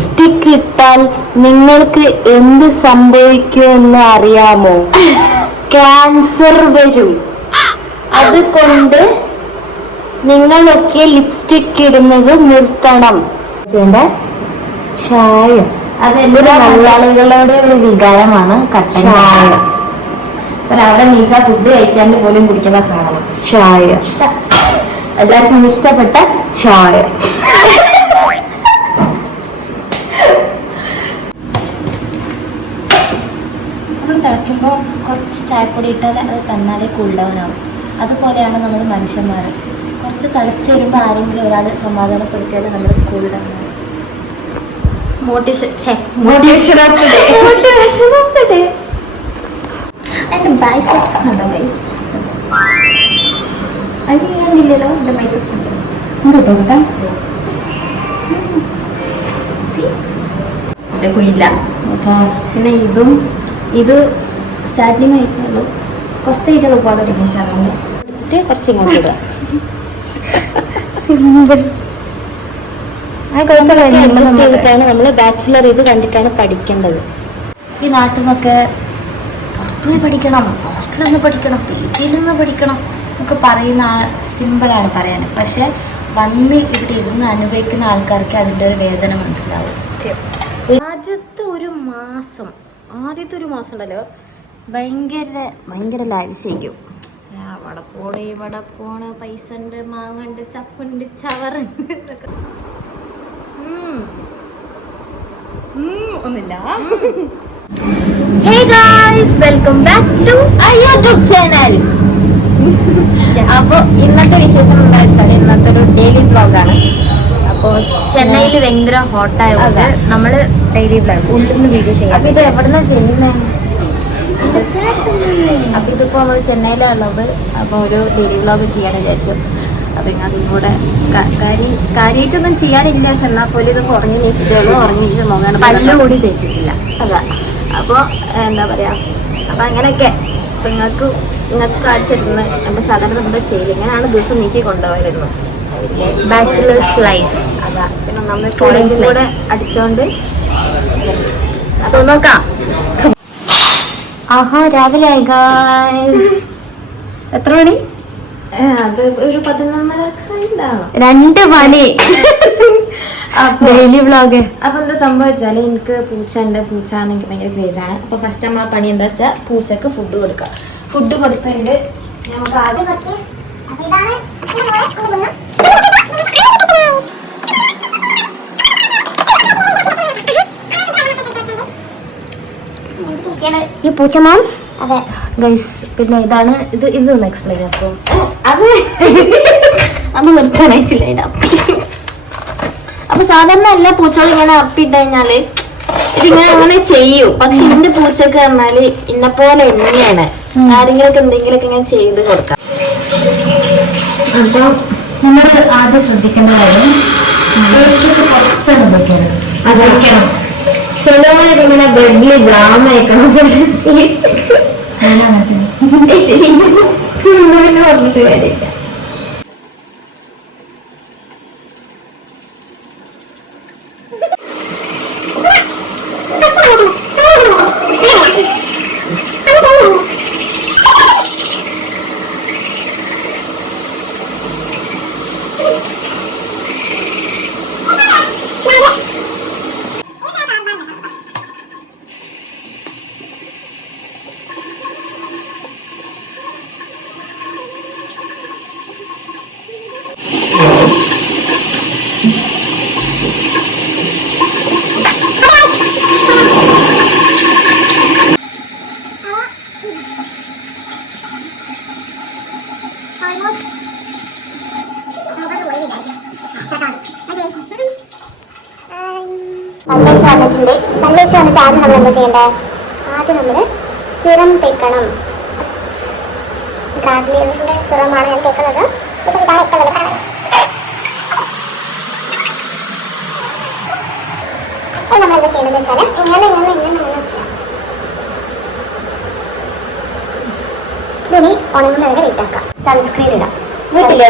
Lipstick ഇട്ടാൽ നിങ്ങൾക്ക് എന്ത് സംഭവിക്കുമെന്ന് അറിയാമോ? ക്യാൻസർ വരും. അതുകൊണ്ട് നിങ്ങളൊക്കെ ലിപ്സ്റ്റിക് ഇടുന്നത് നിർത്തണം. ചായ അതെല്ലാ മലയാളികളുടെ ഒരു വികാരമാണ് കട്ടൻ ചായ. അവിടെ മീസ ഫുഡ് കഴിക്കാണ്ട് പോലും കുടിക്കുന്ന സാധനം ചായ. എല്ലാവർക്കും ഇഷ്ടപ്പെട്ട ചായ. നമ്മൾ തിളയ്ക്കുമ്പോൾ കുറച്ച് ചായപ്പൊടി ഇട്ടാൽ അത് തന്നാലേ കൂൾ ഡൗൺ ആവും. അതുപോലെയാണ് നമ്മൾ മനുഷ്യന്മാർ. കുറച്ച് തിളച്ച് വരുമ്പോൾ ആരെങ്കിലും ഒരാൾ സമാധാനപ്പെടുത്തിയാൽ നമ്മൾ കൂൾ ഡൗൺ ആവും. Motivation of the day. അതിൻ്റെ ബൈസെപ്സ് കണ്ടോ ഗൈസ്? അത് ഞാനില്ലല്ലോ, എൻ്റെ ബൈസെപ്സ് ഉണ്ട്. കേട്ടോ കേട്ടോ, എൻ്റെ കുഴിയില്ല. പിന്നെ ഇത് സ്റ്റാർട്ടിങ് അയച്ചുള്ളൂ. കുറച്ച് കഴിഞ്ഞാൽ പോകാതിരിക്കും ചടങ്ങ് എടുത്തിട്ട് കുറച്ച് ഇങ്ങോട്ട് ഇടുക. സിമ്പിൾ. അഡ്ജസ്റ്റ് ചെയ്തിട്ടാണ് നമ്മൾ ബാച്ചുലർ ഇത് കണ്ടിട്ടാണ് പഠിക്കേണ്ടത്. ഈ നാട്ടിൽ നിന്നൊക്കെ പുറത്തുപോയി പഠിക്കണം, ഹോസ്റ്റലിൽ നിന്ന് പഠിക്കണം, പി ജിയിൽ നിന്ന് പഠിക്കണം എന്നൊക്കെ പറയുന്ന സിമ്പിളാണ് പറയാൻ. പക്ഷെ വന്ന് ഇവിടെ ഇരുന്ന് അനുഭവിക്കുന്ന ആൾക്കാർക്ക് അതിൻ്റെ ഒരു വേദന മനസ്സിലാവും. ആദ്യത്തെ ഒരു മാസം ഉണ്ടല്ലോ ഭയങ്കര ലാവിശേക്കും. ഇവിടെ പോണ് പൈസ ഉണ്ട്, മാങ്ങുണ്ട്, ചപ്പുണ്ട്, ചവറുണ്ട് എന്നൊക്കെ. ഒന്നുമില്ല. Hey guys, welcome back to our YouTube channel. അപ്പോൾ ഇന്നത്തെ വിശേഷം എന്താ വെച്ചാൽ ഇന്നത്തെ ഒരു ഡെയിലി വ്ളോഗാണ്. അപ്പോൾ ചെന്നൈയിൽ ഭയങ്കര ഹോട്ടായതുകൊണ്ട് നമ്മൾ ഡെയിലി വ്ളോഗ് ഉള്ളിൽ നിന്ന് വീഡിയോ ചെയ്യാം. അപ്പോൾ ഇത് എവിടുന്നാ ചെയ്യുന്നത്? അപ്പോൾ ഇതിപ്പോൾ നമ്മൾ ചെന്നൈയിലുള്ളത്. അപ്പോൾ ഒരു ഡെയിലി വ്ളോഗ് ചെയ്യാൻ വിചാരിച്ചു. അപ്പോൾ ഞങ്ങൾക്ക് കൂടെ കാര്യമായിട്ടൊന്നും ചെയ്യാനില്ല. പക്ഷെ എന്നാൽ പോലും ഇത് ഉറങ്ങി നീച്ചിട്ടുള്ളൂ. ഉറങ്ങി നീച്ച് മുഖാണ് പല്ല് കൂടി തേച്ചിട്ടില്ല. അതാ. അപ്പോൾ എന്താ പറയുക, അപ്പോൾ അങ്ങനെയൊക്കെ അപ്പോൾ നിങ്ങൾക്ക് കാണിച്ചിരുന്ന് നമ്മൾ സാധാരണ നമ്മുടെ ചെയ്യില്ല. ഇങ്ങനെയാണ് ദിവസം നീക്കി കൊണ്ടുപോയിരുന്നു. Bachelor's life. അതാ. പിന്നെ നമ്മൾ കോളേജിൽ കൂടെ അടിച്ചോണ്ട് സോ നോക്കാം. ആഹാ, രാവിലെ ആയി ഗായ്സ്. എത്ര മണി? അത് ഒരു 11:30 മണി. Daily vlog. അപ്പൊ എന്താ സംഭവിച്ചാല് എനിക്ക് പൂച്ചാണെങ്കിൽ ഭയങ്കര ക്രേസാണ്. അപ്പൊ ഫസ്റ്റ് നമ്മളെ പണി എന്താ വെച്ചാൽ പൂച്ചക്ക് ഫുഡ് കൊടുക്കുക. ഫുഡ് കൊടുത്തിട്ടുണ്ട്. നമുക്ക് ആദ്യം ഈ പൂച്ചമാൻ. അതെ ഗൈസ്. പിന്നെ ഇതാണ് ഇതൊന്ന് എക്സ്പ്ലെയിൻ ആക്കും. അത് നിർത്താനായിട്ടില്ല അതിന്റെ അപ്പി. അപ്പൊ സാധാരണ എല്ലാ പൂച്ചകളും ഇങ്ങനെ അപ്പിട്ട് കഴിഞ്ഞാല് ഇതിങ്ങനെ അങ്ങനെ ചെയ്യും. പക്ഷെ ഇതിന്റെ പൂച്ചക്ക് പറഞ്ഞാല് ഇന്ന പോലെ എങ്ങനെയാണ് ആരെങ്കിലൊക്കെ എന്തെങ്കിലുമൊക്കെ ഇങ്ങനെ ചെയ്ത് കൊടുക്കാം. അപ്പൊ നമ്മൾ ആദ്യം ശ്രദ്ധിക്കേണ്ട കാര്യം കുറച്ചാണ് വെക്കുന്നത്. അത് വയ്ക്കണം. ചിലവരൊക്കെ ഇങ്ങനെ ബ്രെഡില് ജാം വയ്ക്കണം. പറഞ്ഞിട്ട് കാര്യമില്ല. പല്ലേച്ച് വന്നിട്ട് ആദ്യം നമ്മൾ എന്താ ചെയ്യണ്ടേ? ആദ്യം നമ്മൾ സിറം തേക്കണം. ഗാർണിയറിന്റെ സിറമാണ് ഞാൻ തേക്കുന്നത്. ഇതാണ് ഏറ്റവും വലിയ കാരണം. നമ്മൾ എന്താ ചെയ്യേണ്ടത് വെച്ചാൽ ഇങ്ങനെ ചെയ്യാം. ഇനി ഉണങ്ങുന്നവരെ വെയിറ്റ് ആക്കാം. സൺസ്ക്രീൻ ഇടാം. വീട്ടിലോ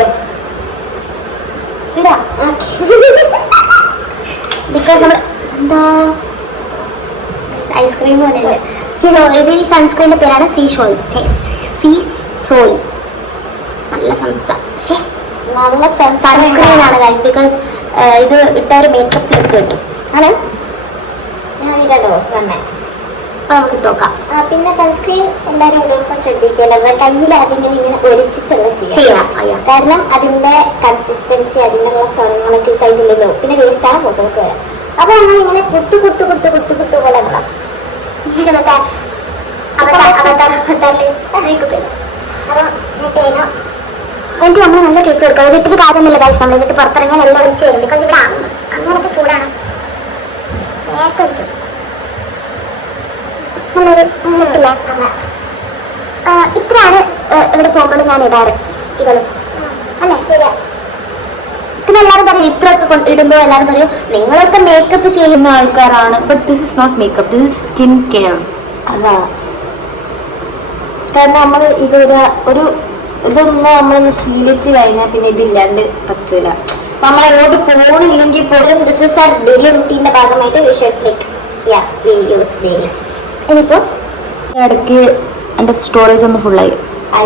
ഇടാം. ബിക്കോസ് നമ്മൾ എന്താ ഐസ്ക്രീം പോലെയുണ്ട്. ഇത് ഈ സൺസ്ക്രീനിന്റെ പേരാണ് സീ സോയിൽ. നല്ല നല്ല സൺസ്ക്രീൻ ആണ് ഗൈസ്. ബിക്കോസ് ഇത് ഇട്ട ഒരു മേക്കപ്പ് ലുക്ക് കിട്ടും ആണ്. ഞാനില്ലല്ലോ കണ്ണേ. അപ്പൊ നമുക്ക് നോക്കാം. പിന്നെ സൺസ്ക്രീൻ എല്ലാവരും ഉപയോഗിക്കാൻ ശ്രദ്ധിക്കേണ്ടത് കയ്യിൽ അതിങ്ങനെ ഇങ്ങനെ ഒരിച്ചിട്ടുള്ള ചെയ്യണം. കാരണം അതിന്റെ കൺസിസ്റ്റൻസി അതിനുള്ള സ്വരങ്ങളൊക്കെ കയ്യിലുള്ളല്ലോ. പിന്നെ വേസ്റ്റ് ആണ് പുറത്തോട്ട് വരാം. അപ്പൊ നമ്മൾ ഇങ്ങനെ കുത്തു പോലെ ഇടണം. എന്നിട്ട് നമ്മൾ നല്ല തേച്ച് കൊടുക്കണം. ഇതിട്ട് കാര്യമൊന്നുമില്ല ഗൈസ്. നമ്മൾ എന്നിട്ട് പുറത്തിറങ്ങിയാൽ എല്ലാം ഒഴിച്ച് വരും. ബിക്കോസ് ഇവിടെ അങ്ങനത്തെ ചൂടാണ്. നേരത്തെ ഇത്രയാണ് ഇവിടെ പോകുമ്പോൾ ഞാൻ ഇടാറ്. ഇവളും അല്ലേ? ശരിയാ. പിന്നെ എല്ലാവരും പറയും ഇത്രയൊക്കെ ഇടുമ്പോൾ എല്ലാവരും പറയും നിങ്ങളൊക്കെ മേക്കപ്പ് ചെയ്യുന്ന ആൾക്കാരാണ്. But this is not makeup, this is skin care. അതാ കാരണം നമ്മൾ ഇതൊന്നും നമ്മളൊന്ന് ശീലിച്ച് കഴിഞ്ഞാൽ പിന്നെ ഇതില്ലാണ്ട് പറ്റൂല. നമ്മൾ എങ്ങോട്ട് പോകണില്ലെങ്കിൽ പോലും ദിസ് ഇസ് ആർ ഡെയിലി റുട്ടീന്റെ ഭാഗമായിട്ട് we should like we use this. ഇനിയിപ്പോ ഇടയ്ക്ക് എൻ്റെ സ്റ്റോറേജ് ഒന്ന് ഫുള്ളായി.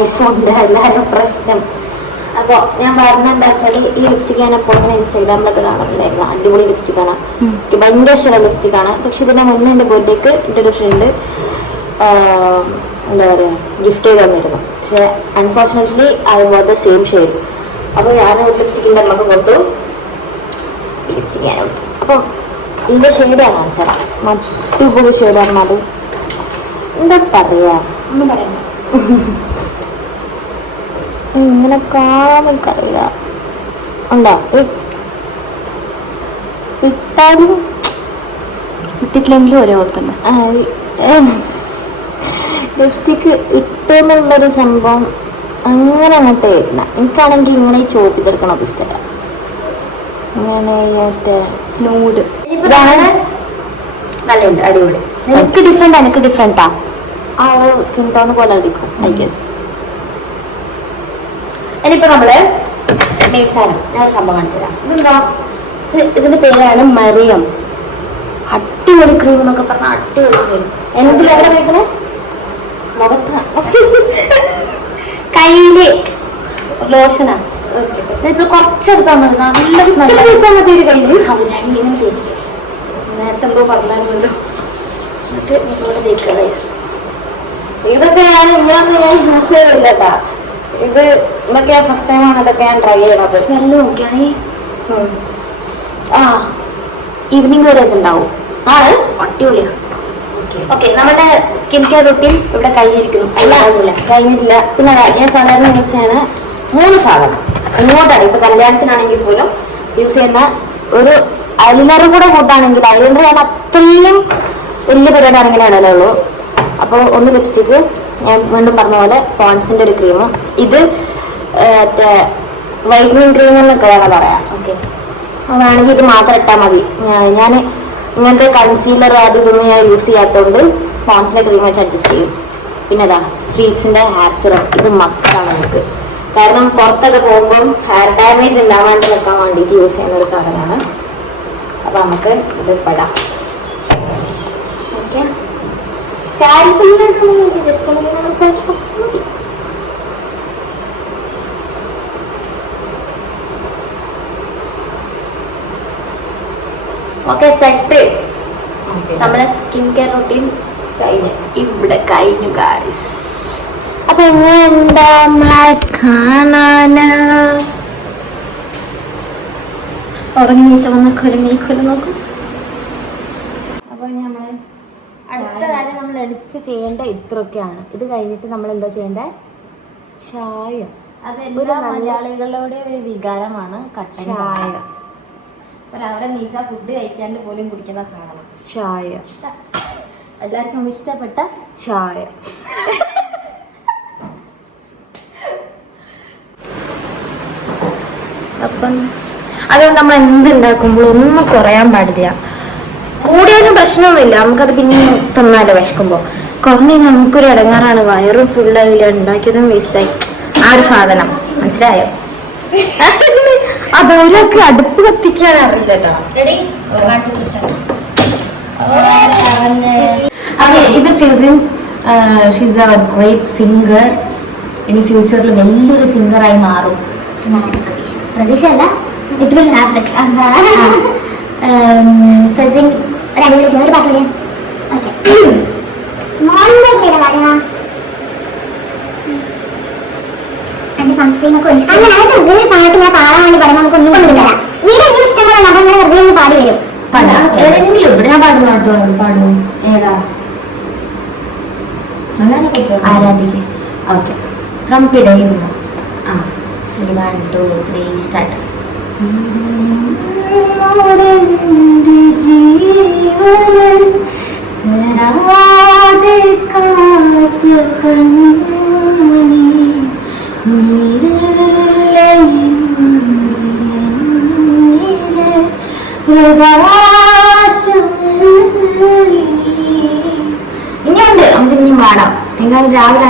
ഐഫോണിൻ്റെ എല്ലാവരും പ്രശ്നം. അപ്പോൾ ഞാൻ പറഞ്ഞ എന്താ വെച്ചാൽ ഈ ലിപ്സ്റ്റിക് ഞാൻ എപ്പോൾ ഇങ്ങനെ ഇൻസ്റ്റാഗ്രാമിലൊക്കെ കാണുന്നുണ്ടായിരുന്നു. അടിപൊളി ലിപ്സ്റ്റിക്കാണ്, എനിക്ക് ഭയങ്കര ഇഷ്ടമുള്ള ലിപ്സ്റ്റിക്കാണ്. പക്ഷെ ഇതിന് മുന്നേ എൻ്റെ ബർത്ത്ഡേക്ക് എൻ്റെ ഒരു ഫ്രണ്ട് എന്താ പറയുക ഗിഫ്റ്റ് ചെയ്ത് തന്നിരുന്നു. പക്ഷെ unfortunately I what the same shade. അപ്പോൾ ഞാൻ ഒരു ലിപ്സ്റ്റിക്കിൻ്റെ അമ്മക്ക് കൊടുത്തു, ഈ ലിപ്സ്റ്റിക്ക് ഞാൻ കൊടുത്തു. അപ്പം ഇതിൻ്റെ ഷെയ്ഡാണ് കാണിച്ചത്. അടിപൊളി ഷെയ്ഡാണ്. അത് എന്താ പറയുക, ഒന്നും പറയണ്ട. ഇങ്ങനെ കാണാനൊക്കറിയില്ല ഉണ്ടോ? ഇട്ടാലും ഇട്ടിട്ടില്ലെങ്കിലും ഒരേ പോലെ തന്നെ. ലിപ്സ്റ്റിക്ക് ഇട്ടെന്നുള്ളൊരു സംഭവം അങ്ങനെ അങ്ങോട്ടേ ഇല്ല. എനിക്കാണെങ്കിൽ ഇങ്ങനെ ചോപ്പിച്ചെടുക്കണത് ഇഷ്ടമല്ല. ഇങ്ങനെ മറ്റേ നൂഡ് ഇതാണ് നല്ലുണ്ട്, അടിപൊളി. എനിക്ക് ഡിഫറെൻറ്റാ. ആ ഒരു സ്കിൻ ടോൺ പോലെ ആയിരിക്കും ഐ ഗസ്. ഇനിയിപ്പോ നമ്മള് മേച്ചാനം ഞാൻ സംഭവം കാണിച്ചു തരാം. ഇതെന്താ, ഇതിന്റെ പേരാണ് മറിയം. അടിപൊളി ക്രീം എന്നൊക്കെ പറഞ്ഞാൽ അടിപൊളി ക്രീം. എന്തിലെവിടെ വയ്ക്കണേ? മുഖത്താണ്, കയ്യില് ലോഷനാ. ഇപ്പൊ കുറച്ചെടുത്താൽ മതി, നല്ല സ്മെല്ല്. കയ്യിൽ ഇങ്ങനെ തേച്ചിട്ട് നേരത്തെ എന്തോ പറഞ്ഞായിരുന്നല്ലോ. എന്നിട്ട് നിങ്ങളോട് തേക്കുക. ഇതൊക്കെ ഞാൻ യൂസ് ചെയ്തില്ല കേട്ടാ. ഇതൊക്കെ ഫസ്റ്റ് ടൈമാണ് ഇതൊക്കെ ഞാൻ ട്രൈ ചെയ്യണത്. സ്മെല്ല് നോക്കിയാൽ ഈവനിങ് വരെ ഇതുണ്ടാവും. അടിപൊളിയാണ്. ഓക്കെ, നമ്മുടെ സ്കിൻ കെയർ റുട്ടീൻ ഇവിടെ കഴിഞ്ഞിരിക്കുന്നു. കഴിഞ്ഞിട്ടില്ല. പിന്നെ ഞാൻ സാധാരണ യൂസ് ചെയ്യണ 3 സാധനം ഇങ്ങോട്ടാണ്. ഇപ്പൊ കല്യാണത്തിനാണെങ്കിൽ പോലും യൂസ് ചെയ്യുന്ന ഒരു ഐലൈനറും കൂടെ കൂട്ടാണെങ്കിൽ, ഐലൈനർ ഞാൻ അത്രയും വലിയ പരിപാടിയാണെങ്കിലേ ഇടലുള്ളൂ. അപ്പോൾ ഒന്ന് ലിപ്സ്റ്റിക്ക്, ഞാൻ വീണ്ടും പറഞ്ഞ പോലെ പോൺസിൻ്റെ ഒരു ക്രീം. ഇത് മറ്റേ വൈറ്റനിങ് ക്രീം എന്നൊക്കെ വേണം പറയാം. ഓക്കെ, അതാണെങ്കിൽ ഇത് മാത്രം ഇട്ടാൽ മതി. ഞാൻ ഇങ്ങനത്തെ കൺസീലർ അത് ഇതൊന്നും ഞാൻ യൂസ് ചെയ്യാത്തതുകൊണ്ട് പോൺസിൻ്റെ ക്രീം വെച്ച് അഡ്ജസ്റ്റ് ചെയ്യും. പിന്നെ ഇതാ സ്ട്രീക്സിൻ്റെ ഹെയർ സിറം. ഇത് മസ്റ്റാണ് നമുക്ക്. കാരണം പുറത്തൊക്കെ പോകുമ്പം ഹെയർ ഡാമേജ് ഉണ്ടാവാണ്ട് നിൽക്കാൻ വേണ്ടിയിട്ട് യൂസ് ചെയ്യുന്ന ഒരു സാധനമാണ്. അപ്പോൾ നമുക്ക് ഇത് പെടാം. ഓക്കെ, സ്കാൽപ്പിലേക്ക് ജസ്റ്റ് ഒന്ന് നമുക്ക് മതി. Okay, set. നമ്മുടെ സ്കിൻ കെയർ റൂട്ടീൻ ഇവിടെ കഴിഞ്ഞു ഗൈസ്. അപ്പൊ എങ്ങനെയുണ്ട് നമ്മളെ കാണാന്? ഉറങ്ങി വീശ വന്ന കൊല നോക്കും. അപ്പൊ നമ്മള് അടുത്ത കാര്യം നമ്മൾ എടിച്ച് ചെയ്യേണ്ട ഇത്രയൊക്കെയാണ്. ഇത് കഴിഞ്ഞിട്ട് നമ്മൾ എന്താ ചെയ്യേണ്ടത്? ചായ. അതെല്ലാ മലയാളികളുടെ ഒരു വികാരമാണ് കട്ടൻ ചായ. ഒരവിടെ നീച്ച ഫുഡ് കഴിക്കാണ്ട് പോലും കുടിക്കുന്ന സാധനം ചായ. എല്ലാവർക്കും ഇഷ്ടപ്പെട്ട ചായ. അപ്പം അതുകൊണ്ട് നമ്മൾ എന്തുണ്ടാക്കുമ്പോൾ ഒന്നും കുറയാൻ പാടില്ല. കൂടിയൊന്നും പ്രശ്നമൊന്നുമില്ല, നമുക്കത് പിന്നെ തന്നാലോ വിശക്കുമ്പോൾ. കുറഞ്ഞ നമുക്കൊരു ഇടങ്ങാറാണ്. വയറും ഫുള്ളായില്ല, ഉണ്ടാക്കിയതും വേസ്റ്റായി. ആ ഒരു സാധനം മനസ്സിലായോ? അത് ഒരാൾക്ക് അടുപ്പ് കത്തിക്കാൻ അറിയില്ല കേട്ടോ. Ready? Fuchsin she's A great singer. ഇനി ഫ്യൂച്ചറിൽ വലിയൊരു സിംഗറായി മാറും എന്നാണ് എൻ്റെ പ്രതീക്ഷ അല്ല, ഇറ്റ് വിൽ ഹാപ്പൻ. ഫസിൻ ഒരു അടിപൊളി സിംഗർ, ഒരു പാട്ട് പാടിയാ? ഓക്കെ, മോർണിംഗ് പാടുക. എന്റെ സൺസ്ക്രീൻ ഒക്കെ അങ്ങനെ ഒരു പാട്ട് ഞാൻ പാടാൻ വേണ്ടി പാടുമ്പോൾ നമുക്ക് ഒന്നും കൊണ്ടുവരില്ല. വീട് എങ്ങനെ ഇഷ്ടമാണ് നമ്മൾ അങ്ങനെ വെറുതെ ഒന്ന് പാടി വരും. ഏതെങ്കിലും ഇവിടെ ഞാൻ പാടുന്ന പാട്ട് പാടും. ഏതാ? ആരാധിക. ഓക്കെ, ഫ്രം പിടയുന്നു. 1 2 3 സ്റ്റാർട്ട്. ജീവൻ തരാതെ കാത്ത് കണ്ണുമണി ഇനിയുണ്ട്, നമുക്ക് ഇനിയും പാടാം. നിങ്ങൾ രാവിലെ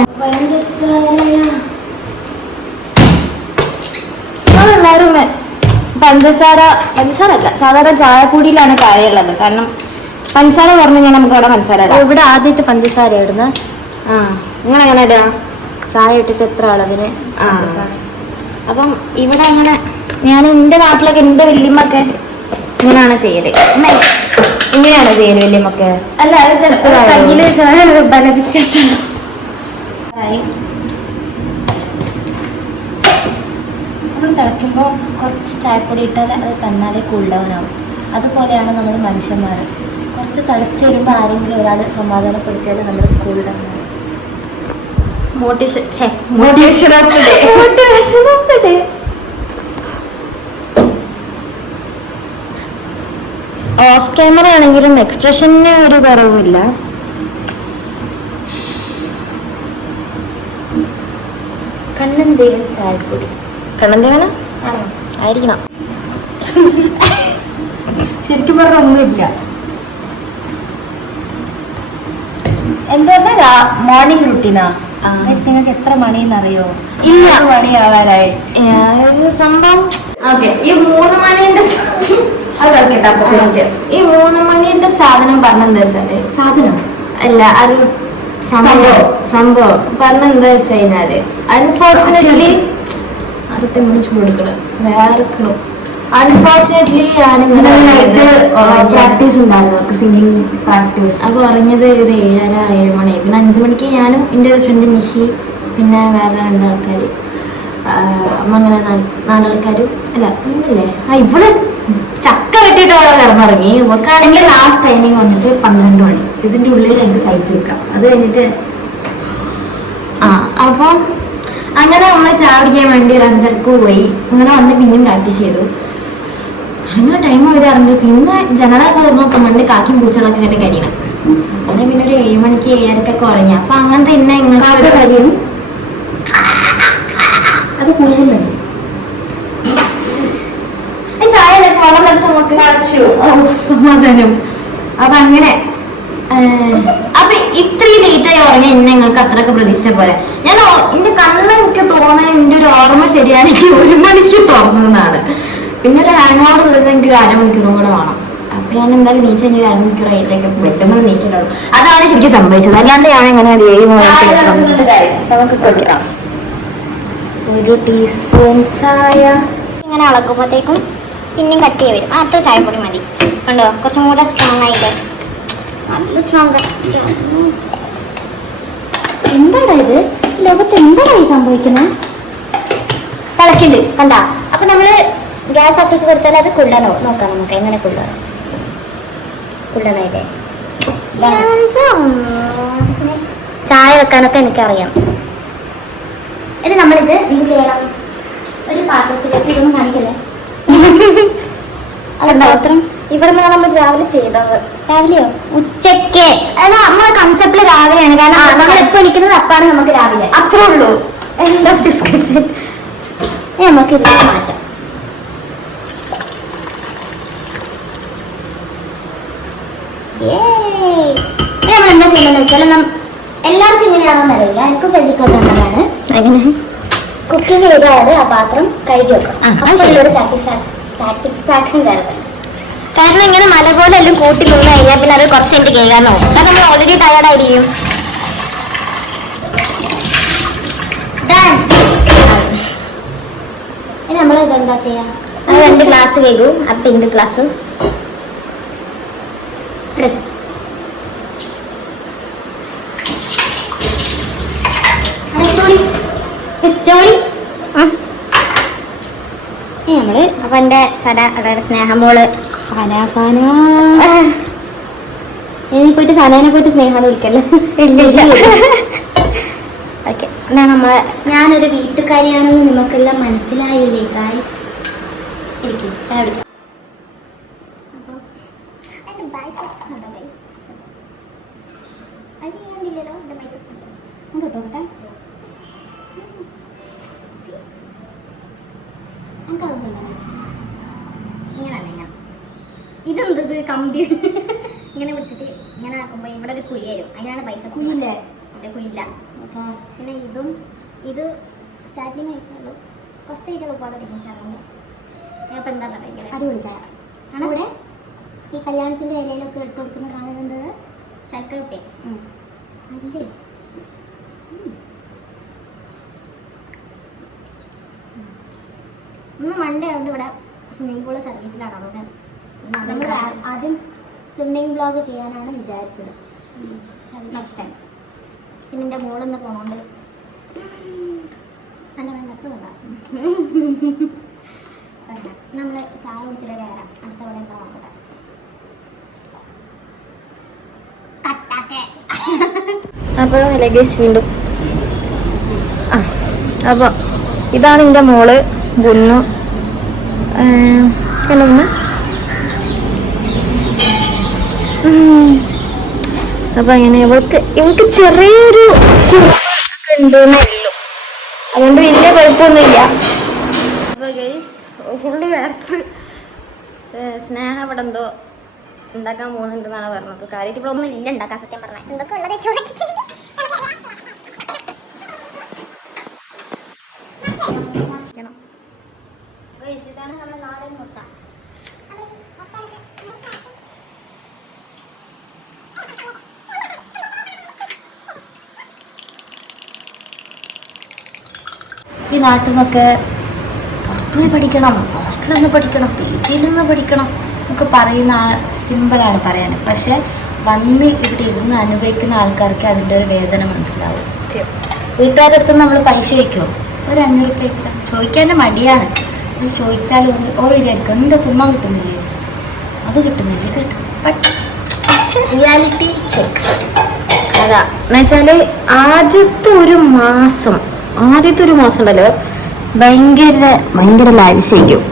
എല്ലാവരും പഞ്ചസാര അല്ല, സാധാരണ ചായപ്പൊടിയിലാണ് കാര്യമുള്ളത്. കാരണം പഞ്ചസാര പറഞ്ഞു കഴിഞ്ഞാൽ നമുക്ക് അവിടെ പഞ്ചസാര ഇടാം. ഇവിടെ ആദ്യമായിട്ട് പഞ്ചസാര ഇടുന്ന. നിങ്ങൾ എങ്ങനെ ഇടുക? ചായ ഇട്ടിട്ട് എത്ര അളവിന്? അപ്പം ഇവിടെ അങ്ങനെ ഞാൻ എൻ്റെ നാട്ടിലൊക്കെ എൻ്റെ വല്യമ്മൊക്കെ ഇങ്ങനെയാണ് ചെയ്യല്. ഇങ്ങനെയാണ് ചെയ്യല് വല്യമ്മൊക്കെ? അല്ല, അത് ചിലപ്പോൾ കയ്യില് ബല വ്യത്യാസം. നമ്മൾ തിളയ്ക്കുമ്പോൾ കുറച്ച് ചായപ്പൊടി ഇട്ടാൽ അത് തന്നാലേ കൂൾ ഡൗൺ ആവും. അതുപോലെയാണ് നമ്മൾ മനുഷ്യന്മാർ. കുറച്ച് തിളച്ച് വരുമ്പോൾ ആരെങ്കിലും ഒരാൾ സമാധാനപ്പെടുത്തിയാൽ നമ്മൾ കൂൾ ഡൗൺ ആവും. Motivation of the day. Of camera ആണെങ്കിലും എക്സ്പ്രഷന് ഒരു കുറവില്ല. കണ്ണൻ ദേവൻ ചായപ്പൊടി. കണ്ണൻ ദേവന ആയിരിക്കണം. ശരിക്കും പറഞ്ഞ ഒന്നുമില്ല. എന്താ മോർണിംഗ് റുട്ടീനാ? നിങ്ങൾക്ക് എത്ര മണിയെന്നറിയോ? ഇല്ല, മണിയാവാനായി സംഭവം. ഓക്കെ, ഈ 3 മണിന്റെ ഈ 3 മണിന്റെ സാധനം പറഞ്ഞെന്താ വെച്ചാല്, സാധനം അല്ല, അത് സംഭവം പറഞ്ഞെന്താ വെച്ച് കഴിഞ്ഞാല്, അൺഫോർച്ചുനേറ്റ്ലി സത്യം വിളിച്ചു കൊടുക്കണം വേർക്കണം. അൺഫോർച്ചുനേറ്റ്ലി ഞാനിങ്ങനെ പ്രാക്ടീസ് ഉണ്ടായിരുന്നു, സിംഗിങ് പ്രാക്ടീസ്. അപ്പോൾ പറഞ്ഞത് ഒരു 7:30 7 മണി. പിന്നെ 5 മണിക്ക് ഞാനും എൻ്റെ ഒരു ഫ്രണ്ട് നിഷി പിന്നെ വേറെ 2 ആൾക്കാർ, അമ്മ അങ്ങനെ 4 ആൾക്കാരും അല്ല ഒന്നില്ലേ. ഇവിടെ ചക്ക വെട്ടിയിട്ട് ഓരോ കിടന്നിറങ്ങി. ഇവക്കാണെങ്കിൽ ലാസ്റ്റ് ടൈമിങ് വന്നിട്ട് 12 മണി. ഇതിൻ്റെ ഉള്ളിൽ എനിക്ക് സഹിച്ചു വെക്കാം. അത് കഴിഞ്ഞിട്ട് അപ്പം അങ്ങനെ നമ്മൾ ചായ കുടിക്കാൻ വേണ്ടി ഒരു 5:30 പോയി. അങ്ങനെ വന്ന് പിന്നെയും പ്രാക്ടീസ് ചെയ്തു. അങ്ങനെ ടൈം പോയതാറുണ്ട്. പിന്നെ ജനറൊക്കെ നോക്കുമ്പോണ്ട് കാക്കും പൂച്ചകളൊക്കെ ഇങ്ങനെ കരിയണം. അങ്ങനെ പിന്നെ ഒരു 7 മണിക്ക് 7:30 ഉറങ്ങി. അപ്പൊ അങ്ങനത്തെ ഇന്നെ ഇങ്ങനെ കരിയും. അത് കൂടുതലുണ്ട്. ചായ വെള്ളം വെച്ച് നമുക്ക് കളിച്ചു സമാധാനം. അപ്പൊ അങ്ങനെ അപ്പൊ ഇത്രയും ലേറ്റായി ഉറങ്ങി ഇന്നെ നിങ്ങൾക്ക് അത്രയൊക്കെ പ്രതീക്ഷിച്ച പോലെ. ഞാൻ എന്റെ കണ്ണ് എനിക്ക് തോന്നുന്നത് എന്റെ ഒരു ഓർമ്മ ശരിയാണെങ്കിൽ 1 മണിക്ക് തുറന്നതെന്നാണ്. പിന്നെ ഒരു ഹാങ് ഓവർ തീർന്ന് എനിക്ക് ഒരു 1/2 മണിക്കൂറും കൂടെ വേണം. അപ്പൊ ഞാൻ എന്തായാലും നീച്ച 1 മണിക്കൂർ ആയിട്ടൊക്കെ പെട്ടെന്ന് നീക്കുന്നുള്ളൂ. അതാണ് ശരിക്കും സംഭവിച്ചത്. അല്ലാണ്ട് ഞാൻ എങ്ങനെ 7 നമുക്ക് കൊടുക്കാം. 1 ടീസ്പൂൺ ചായ ഇങ്ങനെ അളക്കുമ്പോഴത്തേക്കും പിന്നെയും കട്ടി വരും. അത്ര ചായപ്പൊടി മതി. കണ്ടോ, കുറച്ചും കൂടെ സ്ട്രോങ് ആയിട്ട്. നല്ല സ്ട്രോങ്. എന്താണ് ഇത്? ലോകത്ത് എന്താണ് ഈ സംഭവിക്കുന്നത്? തിളക്കുണ്ട് കണ്ടാ. അപ്പൊ നമ്മള് ഗ്യാസ് ഓഫിലേക്ക് കൊടുത്താൽ അത് കുള്ളനോ നോക്കാം. നമുക്ക് എങ്ങനെ കുള്ളനായില്ലേ? ചായ വെക്കാനൊക്കെ എനിക്കറിയാം. ഇനി നമ്മളിത് എന്ത് ചെയ്യണം? ഒരു പാത്രത്തിലേക്ക് ഇതൊന്നും കാണിക്കല്ലേ. അതുണ്ടാവും. ഇവിടെ നിന്നാണ് നമ്മൾ രാവിലെ ചെയ്തത്. രാവിലെയോ? ഉച്ചക്ക്. നമ്മളെ കൺസെപ്റ്റില് രാവിലെയാണ്. കാരണം നമ്മൾ എപ്പോ എണീക്കുന്നത് അപ്പാണ് നമുക്ക് രാവിലെ. അത്രേ ഉള്ളൂ. End of discussion. നമുക്ക് ഇത് മാറ്റാം. നമ്മൾ എന്താ ചെയ്യുന്നത് വെച്ചാൽ എല്ലാവർക്കും ഇങ്ങനെയാണോന്ന് അറിയില്ല. എനിക്ക് ഫിസിക്കൽ തന്നെയാണ്. അങ്ങനെ കുക്കിംഗ് ചെയ്താണ് ആ പാത്രം കഴുകി വെക്കാം. ഒരു സാറ്റിസ്ഫാക്ഷൻ തരുന്നത്. കാരണം ഇങ്ങനെ മല പോലെ എല്ലാം കൂട്ടി നിന്ന് കഴിഞ്ഞാൽ പിന്നെ അത് കുറച്ച് എനിക്ക് കേൾക്കാൻ നോക്കും. കാരണം നമ്മൾ ഓൾറെഡി ടയർഡായിരിക്കും. ഇനി നമ്മൾ ഇതെന്താ ചെയ്യാ? അത് 2 ഗ്ലാസ് കേൾക്കും. ആ പിങ്ക് ഗ്ലാസ് അടച്ചു. നമ്മള് അപ്പൊ എന്റെ സന അതായത് സ്നേഹമോള് ഇനി പോയിട്ട് സനേനെ പോയിട്ട് സ്നേഹാന്ന് വിളിക്കല്ലോ. ഓക്കെ, എന്നാണ് നമ്മളെ ഞാനൊരു വീട്ടുകാരിയാണെന്ന് നിങ്ങൾക്കെല്ലാം മനസ്സിലായില്ലേ ഗായ്സ്? ഇരിക്കും, ചായ കുടിക്കാം. അപ്പോൾ അതിന്റെ ബൈസെപ്സ് കണ്ടോ ഗൈസ്? അത് ഞാനില്ലല്ലോ, എന്റെ ബൈസെപ്സ് ഉണ്ട്. കേട്ടോ കേട്ടെ ഇതെന്തത് കമ്പി ഇങ്ങനെ പിടിച്ചിട്ട് ഇങ്ങനെ ആക്കുമ്പോൾ ഇവിടെ ഒരു കുഴി വരും. അതിനാണ് പൈസ കുഴിയില്ലേ? കുഴിയില്ല. പിന്നെ ഇത് സ്റ്റാർട്ടിങ് അയച്ചുള്ളൂ, കുറച്ച് കഴിഞ്ഞുള്ളൂ പോകാതിരിക്കും ചാറുണ്ട്. ഞാൻ ഇപ്പം എന്താ ഭയങ്കര അടിപൊളി ചായ ആണ്. ഇവിടെ ഈ കല്യാണത്തിൻ്റെ ഇലയിലൊക്കെ ഇട്ട് കൊടുക്കുന്ന സാധനം എന്തത്? ശർക്കര ഉപ്പേ അല്ലേ? ഇന്ന് മൺഡേ ആയതുകൊണ്ട് ഇവിടെ സ്വിമ്മിംഗ് പൂള് സർവീസിലാണ്. അതുകൊണ്ട് നമ്മൾ ആദ്യം സ്വിമ്മിംഗ് ബ്ലോഗ് ചെയ്യാനാണ് വിചാരിച്ചത് നെക്സ്റ്റ് ടൈം. പിന്നെ എൻ്റെ മോളിന്ന് പോകണോണ്ട് എൻ്റെ വേണ്ടത്ത് വേണ്ട. നമ്മൾ ചായ കുടിച്ചിട്ട് കയറാം. അടുത്ത പോലെ എന്താ നോക്കട്ടെ. അപ്പോൾ ലഗേജ് വീണ്ടും അപ്പോൾ ഇതാണ് എൻ്റെ മോള് ബുന്നു. കണ്ടൊന്ന് അപ്പൊ അങ്ങനെ ഇവൾക്ക് ചെറിയൊരു ഉണ്ടെന്നേ ഉള്ളൂ, അതുകൊണ്ട് വലിയ കുഴപ്പമൊന്നുമില്ല. അപ്പൊ ഗൈസ് ഫുള്ള് വേർത്ത് സ്നേഹ ഇവിടെ എന്തോ ഉണ്ടാക്കാൻ പോകുന്നുണ്ടെന്നാണ് പറഞ്ഞത്. കാര്യമായിട്ട് ഇവിടെ ഒന്നും ഇല്ല ഉണ്ടാക്കാൻ, സത്യം പറഞ്ഞാൽ എന്തൊക്കെ ഉള്ളത് ഇതാണ് നമ്മുടെ നാടൻ മുട്ട. ഈ നാട്ടിൽ നിന്നൊക്കെ പുറത്തുപോയി പഠിക്കണം, ഹോസ്റ്റലിൽ നിന്ന് പഠിക്കണം, PG-യിൽ നിന്ന് പഠിക്കണം എന്നൊക്കെ പറയുന്ന സിമ്പിളാണ് പറയാൻ. പക്ഷെ വന്ന് ഇവിടെ ഇരുന്ന് അനുഭവിക്കുന്ന ആൾക്കാർക്ക് അതിൻ്റെ ഒരു വേദന മനസ്സിലാവും. വീട്ടുകാരുടെ അടുത്ത് നമ്മൾ പൈസ ചോദിക്കുമോ? ഒരു 500 രൂപ വെച്ചാൽ ചോദിക്കാൻ മടിയാണ്. ചോദിച്ചാൽ ഓരോ വിചാരിക്കും എന്താ തിന്നാൻ കിട്ടുന്നില്ലേ, അത് കിട്ടുന്നില്ല, ഇത് കിട്ടും. ബട്ട് റിയാലിറ്റി ചെക്ക് അതാ എന്നുവെച്ചാല് ആദ്യത്തെ ഒരു മാസം ഉണ്ടല്ലോ ഭയങ്കര ലാവിശേക്കും.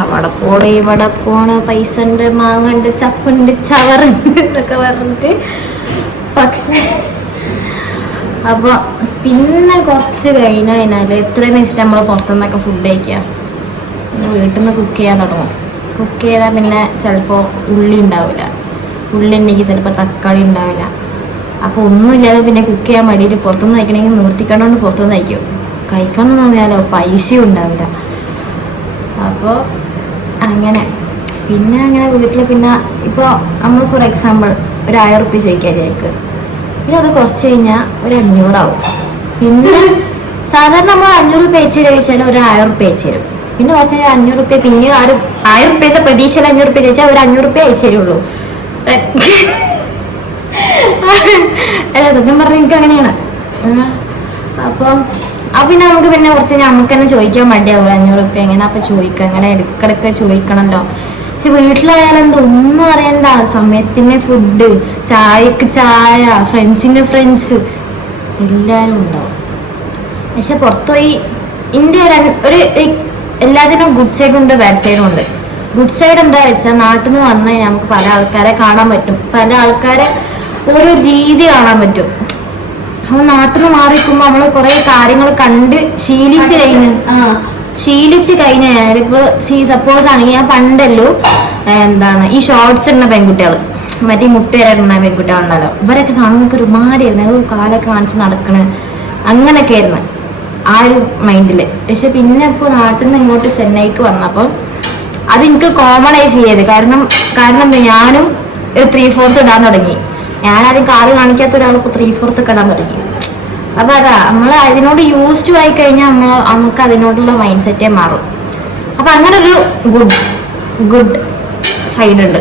അവിടെ പോണ് ഇവിടെ പോണ്, പൈസ ഉണ്ട്, മാങ്ങുണ്ട്, ചപ്പുണ്ട്, ചവറുണ്ട് എന്നൊക്കെ പറഞ്ഞിട്ട്. പക്ഷെ അപ്പൊ പിന്നെ കുറച്ച് കഴിഞ്ഞാല് എത്രയെന്ന് വെച്ചിട്ട് നമ്മൾ പുറത്തുനിന്നൊക്കെ ഫുഡ് കഴിക്കുക, പിന്നെ വീട്ടിൽ നിന്ന് കുക്ക് ചെയ്യാൻ തുടങ്ങും. കുക്ക് ചെയ്താൽ പിന്നെ ചിലപ്പോൾ ഉള്ളി ഉണ്ടാവില്ല, ഉള്ളി ഉണ്ടെങ്കിൽ ചിലപ്പോൾ തക്കാളി ഉണ്ടാവില്ല. അപ്പോൾ ഒന്നുമില്ലാതെ പിന്നെ കുക്ക് ചെയ്യാൻ വേണ്ടിയിട്ട് പുറത്തുനിന്ന് കഴിക്കണമെങ്കിൽ നിർത്തിക്കണ്ടോണ്ട് പുറത്തുനിന്ന് കഴിക്കും. കഴിക്കണം തോന്നിയാലോ പൈസയും ഉണ്ടാവില്ല. അപ്പോൾ അങ്ങനെ വീട്ടിൽ പിന്നെ ഇപ്പോൾ നമ്മൾ ഫോർ എക്സാമ്പിൾ ഒരു 1000 റുപ്യ ചോദിക്കാൻ ഞങ്ങൾക്ക്, പിന്നെ അത് കുറച്ച് കഴിഞ്ഞാൽ ഒരു 500 ആവും. പിന്നെ സാധാരണ നമ്മൾ 500 റുപ്യ അയച്ചു ചോദിച്ചാൽ ഒരു 1000 റുപ്യ അയച്ചു തരും. പിന്നെ കുറച്ച് 500 റുപ്യ, പിന്നെ 1000 റുപ്യൻ്റെ പ്രതീക്ഷയിൽ 500 റുപ്യ ചോദിച്ചാൽ ഒരു 500 റുപ്യ അയച്ചു തരുള്ളൂ. അല്ല സത്യം പറഞ്ഞാൽ എനിക്ക് അങ്ങനെയാണ്. അപ്പം പിന്നെ നമുക്ക് പിന്നെ കുറച്ച് നമുക്ക് തന്നെ ചോദിക്കാൻ മടിയാവും 500 റുപ്യ എങ്ങനെ അപ്പം ചോദിക്കുക, അങ്ങനെ ഇടയ്ക്കിടയ്ക്ക് ചോദിക്കണമല്ലോ. പക്ഷെ വീട്ടിലായാലും എന്താ ഒന്നും അറിയണ്ട, സമയത്തിന് ഫുഡ്, ചായക്ക് ചായ, ഫ്രണ്ട്സിന് ഫ്രണ്ട്സ് എല്ലാവരും ഉണ്ടാവും. പക്ഷെ പുറത്തുപോയി എൻ്റെ ഒരു എല്ലാത്തിനും ഗുഡ് സൈഡും ഉണ്ട് ബാഡ് സൈഡും ഉണ്ട്. ഗുഡ് സൈഡ് എന്താ വെച്ചാൽ നാട്ടിൽ നിന്ന് വന്നു കഴിഞ്ഞാൽ നമുക്ക് പല ആൾക്കാരെ കാണാൻ പറ്റും, പല ആൾക്കാരെ ഓരോ രീതി കാണാൻ പറ്റും. അപ്പോൾ നാട്ടിൽ നിന്ന് മാറിയിരിക്കുമ്പോൾ നമ്മൾ കുറേ കാര്യങ്ങൾ കണ്ട് ശീലിച്ച് കഴിഞ്ഞാൽ ഇപ്പോൾ സപ്പോസ് ആണെങ്കിൽ ഞാൻ പണ്ടല്ലോ ഈ ഷോർട്സ് ഇടുന്ന പെൺകുട്ടികൾ, മറ്റേ മുട്ടുവരെ ഇടുന്ന പെൺകുട്ടികളുണ്ടല്ലോ, ഇവരൊക്കെ കാണുന്നൊക്കെ ഒരുമാതിരിയായിരുന്നു, കാലൊക്കെ കാണിച്ച് നടക്കണ അങ്ങനെയൊക്കെ ആയിരുന്നു ആ ഒരു മൈൻഡിൽ. പക്ഷെ പിന്നെ ഇപ്പോൾ നാട്ടിൽ നിന്ന് ഇങ്ങോട്ട് ചെന്നൈക്ക് വന്നപ്പോൾ അതെനിക്ക് കോമൺ ആയി ഫീൽ ചെയ്ത്. കാരണം എന്താ, ഞാനും 3/4 ഇടാൻ തുടങ്ങി. ഞാനാദ്യം കാറ് കാണിക്കാത്ത ഒരാളിപ്പോൾ 3/4 ഇടാൻ തുടങ്ങി. അപ്പൊ അതാ, നമ്മൾ അതിനോട് യൂസ്ഡ് ആയി കഴിഞ്ഞാൽ നമുക്ക് അതിനോടുള്ള മൈൻഡ് സെറ്റേ മാറും. അപ്പൊ അങ്ങനെ ഒരു ഗുഡ് സൈഡ് ഉണ്ട്.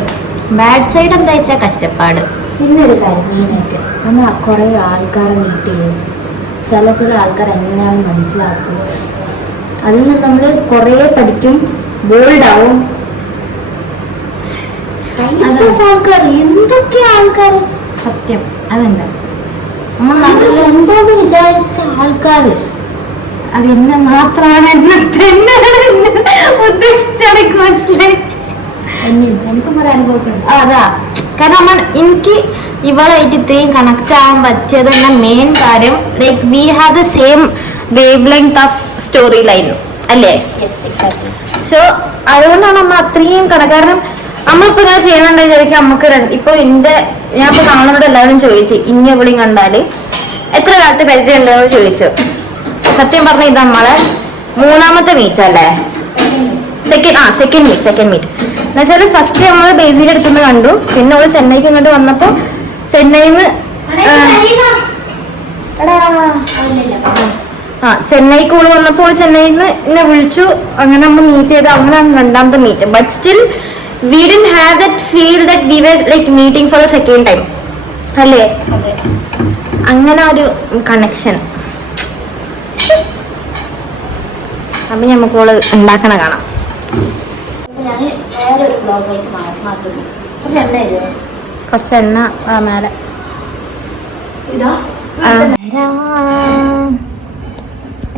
ബാഡ് സൈഡ് എന്താ വെച്ചാൽ കഷ്ടപ്പാട്. പിന്നൊരു കാര്യം മെയിനായിട്ട് നമ്മൾ കുറേ ആൾക്കാരെ മീറ്റ് ചെയ്യും. ചില ആൾക്കാർ എങ്ങനെയാണെന്ന് മനസ്സിലാക്കും. അതിൽ നിന്ന് നമ്മൾ കുറേ പഠിക്കും, ബോൾഡാവും. ആൾക്കാർ എന്തൊക്കെ ആൾക്കാർ സത്യം അതുണ്ട്. നമ്മൾ സ്വന്തം വിചാരിച്ച ആൾക്കാർ അത് എന്നെ മാത്രമാണ് ഉദ്ദേശിച്ചടക്ക് മനസ്സിലായി. എനിക്കും ഒരു അനുഭവപ്പെടും. അതാ കാരണം എനിക്ക് ഇവളായിട്ട് ഇത്രയും കണക്ട് ആവാൻ പറ്റിയത് തന്നെ മെയിൻ കാര്യം, like we have the same wave length of story line അല്ലേ? സോ അതുകൊണ്ടാണ് നമ്മൾ അത്രയും കാരണം നമ്മളിപ്പോ ഇങ്ങനെ ചെയ്യുന്നുണ്ട് വിചാരിക്കും. നമുക്ക് ഇപ്പൊ ഞാനിപ്പോ കാണുന്നവരോട് എല്ലാവരും ചോദിച്ചു ഇന്ന വിളിയും കണ്ടാല് എത്ര കാലത്ത് പരിചയം ഉണ്ടെന്ന് ചോദിച്ചു. സത്യം പറഞ്ഞ ഇത് നമ്മളെ 3ാമത്തെ മീറ്റ് അല്ലേ? സെക്കൻഡ് മീറ്റ് എന്നുവെച്ചാൽ ഫസ്റ്റ് നമ്മൾ ബേസിൽ എടുത്തുനിന്ന് കണ്ടു. പിന്നെ അവള് ചെന്നൈക്ക് ഇങ്ങോട്ട് വന്നപ്പോ ചെന്നൈന്ന് ചെന്നൈക്ക് ഓള് വന്നപ്പോൾ ചെന്നൈന്ന് എന്നെ വിളിച്ചു. അങ്ങനെ നമ്മൾ മീറ്റ് ചെയ്ത് അങ്ങനെയാണ് 2ാമത്തെ meet. But still we didn't have that feel that we were like meeting for the second time അല്ലേ? അങ്ങനെ ഒരു കണക്ഷൻ. അപ്പൊ നമുക്ക് ഓള് ഉണ്ടാക്കണ കാണാം. ഞാൻ വേറൊരു ബ്ലോഗിലേക്ക് മാറ്റുന്നു. കുറച്ച് എണ്ണ മേലെ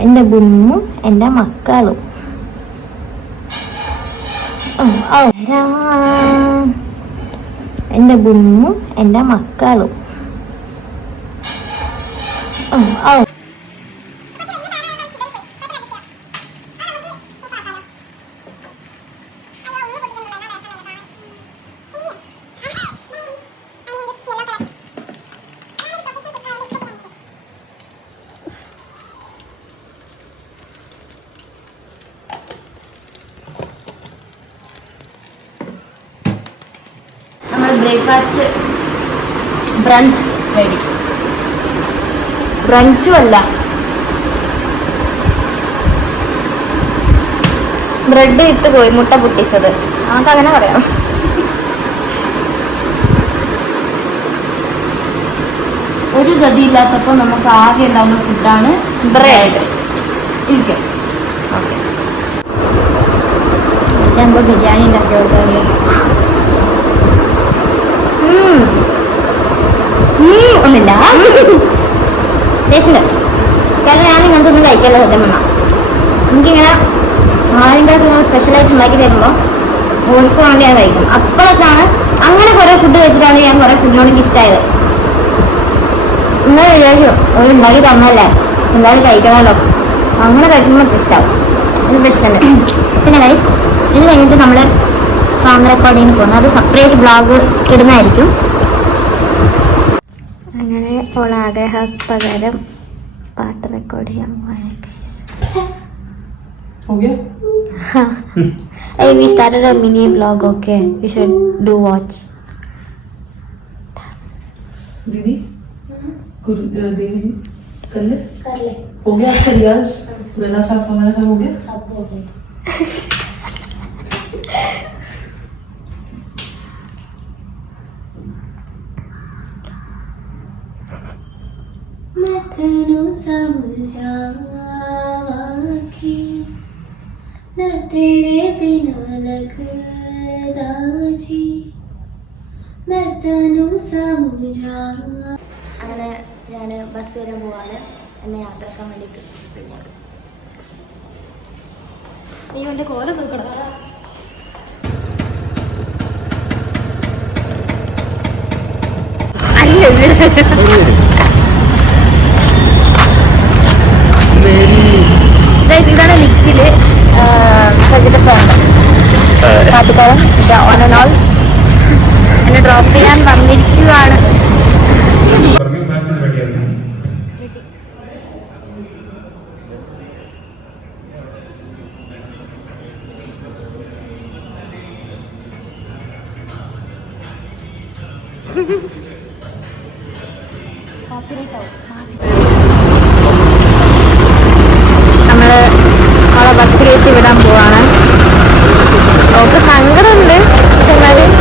എന്റെ ബുണ്ണും എന്റെ മക്കളും എന്റെ ബുണ്ണും എന്റെ മക്കളും ബ്രേക്ക്ഫാസ്റ്റ് ബ്രഞ്ച് റെഡി. ബ്രഞ്ചും അല്ല, ബ്രെഡ് വിത്ത് കോഴിമുട്ട പൊട്ടിച്ചത്, നമുക്ക് അങ്ങനെ പറയാം. ഒരു ഗതിയില്ലാത്തപ്പോൾ നമുക്ക് ആകെ ഉണ്ടാവുന്ന ഫുഡാണ് ബ്രെഡ്. ഇരിക്കും. ഓക്കെ, നമ്മൾ ബിരിയാണി ഉണ്ടാക്കിയ ഒന്നില്ല ടേസ്റ്റ്. കാരണം ഞാൻ ഇങ്ങനത്തെ ഒന്നും കഴിക്കല്ലോ സത്യം പറഞ്ഞാൽ. എനിക്കിങ്ങനെ ആരെങ്കിലും സ്പെഷ്യലായിട്ട് ഉണ്ടാക്കി തരുമ്പോൾ ഓർക്ക് വേണ്ടി ഞാൻ കഴിക്കും. അപ്പോഴൊക്കെയാണ് അങ്ങനെ കുറേ ഫുഡ് കഴിച്ചിട്ടാണ് ഞാൻ കുറേ ഫുഡിനോട് എനിക്ക് ഇഷ്ടമായത്. ഇങ്ങനെ വിചാരിക്കും ഒരു ഉണ്ടാക്കി തന്നല്ലേ എന്തായാലും കഴിക്കണമല്ലോ, അങ്ങനെ കഴിക്കുമ്പോൾ എനിക്ക് ഇഷ്ടമാവും. ഇത് ഇഷ്ടമല്ല. പിന്നെ ഗൈസ് ഇത് കഴിഞ്ഞിട്ട് നമ്മൾ സോങ് റെക്കോർഡിങ്ങിന് പോകുന്നു. അത് സെപ്പറേറ്റ് ബ്ലോഗ് ഇടുന്നതായിരിക്കും. അങ്ങനെ ഉള്ള ആഗ്രഹപ്രകാരം പാട്ട് റെക്കോർഡ് ചെയ്യാൻ പോവാണ്. Hey, we started a mini vlog, okay? We should do watch. दीदी देवी जी कर ले हो गया आपका रियाज? गला साफ वगैरह सब हो गया? सब हो गया. मैं तेनू समझावा कि न तेरे बिना लगदा जी मैं तेनू समझा. അങ്ങനെ ഞാൻ ബസ് വരാൻ പോവാണ്. എന്നെ യാത്രക്കാൻ വേണ്ടിയിട്ട് നീ എൻ്റെ കോല നോക്കണം. ഇതാണ് ലിക്കില് സജിന്റെ ഫ്രണ്ട് പാട്ടുകാരൻ. ഓൺ ആൻഡ് ഓൾ എന്നെ ഡ്രോപ്പ് ചെയ്യാൻ വന്നിരിക്കുകയാണ്. നമ്മള് അവളെ ബസ്സിലേറ്റ് വിടാൻ പോവാണ്. അവൾക്ക് സങ്കടമുണ്ട്, പക്ഷെ എന്നാലും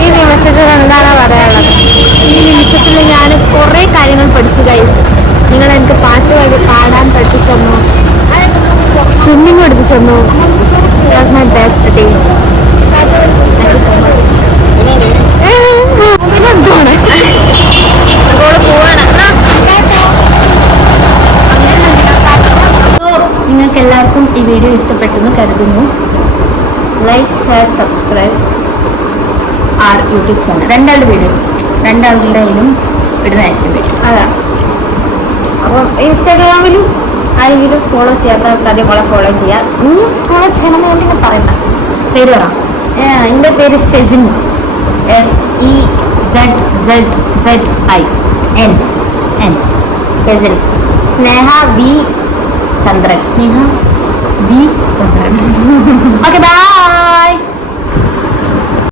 ഈ നിമിഷത്തിൽ എന്താണ് പറയാനുള്ളത്? ഈ നിമിഷത്തിൽ ഞാൻ കുറേ കാര്യങ്ങൾ പഠിച്ചു ഗൈസ്. നിങ്ങൾ എനിക്ക് പാടാൻ പഠിപ്പിച്ചു തന്നു, സ്വിമ്മിങ് പഠിപ്പിച്ചു തന്നു. Was my best day. Thank you so much. പിന്നെ എന്താണ് പോവാണ്. നിങ്ങൾക്ക് എല്ലാവർക്കും ഈ വീഡിയോ ഇഷ്ടപ്പെട്ടെന്ന് കരുതുന്നു. Like, share, subscribe our YouTube channel. രണ്ടാളുടെയിലും ഇടുന്നതായിരിക്കും വീഡിയോ. അതാണ്. അപ്പം ഇൻസ്റ്റാഗ്രാമിലും ആരെങ്കിലും ഫോളോ ചെയ്യാത്ത ആൾക്കാരെ ഫോളോ ചെയ്യുക. നീ ഫോളോ ചെയ്യണമെന്ന് എന്തെങ്കിലും പറയുന്ന പേര് പറ. എൻ്റെ പേര് Fezin, FEZZZIN Fezin. Sneha V Chandran. Okay, by.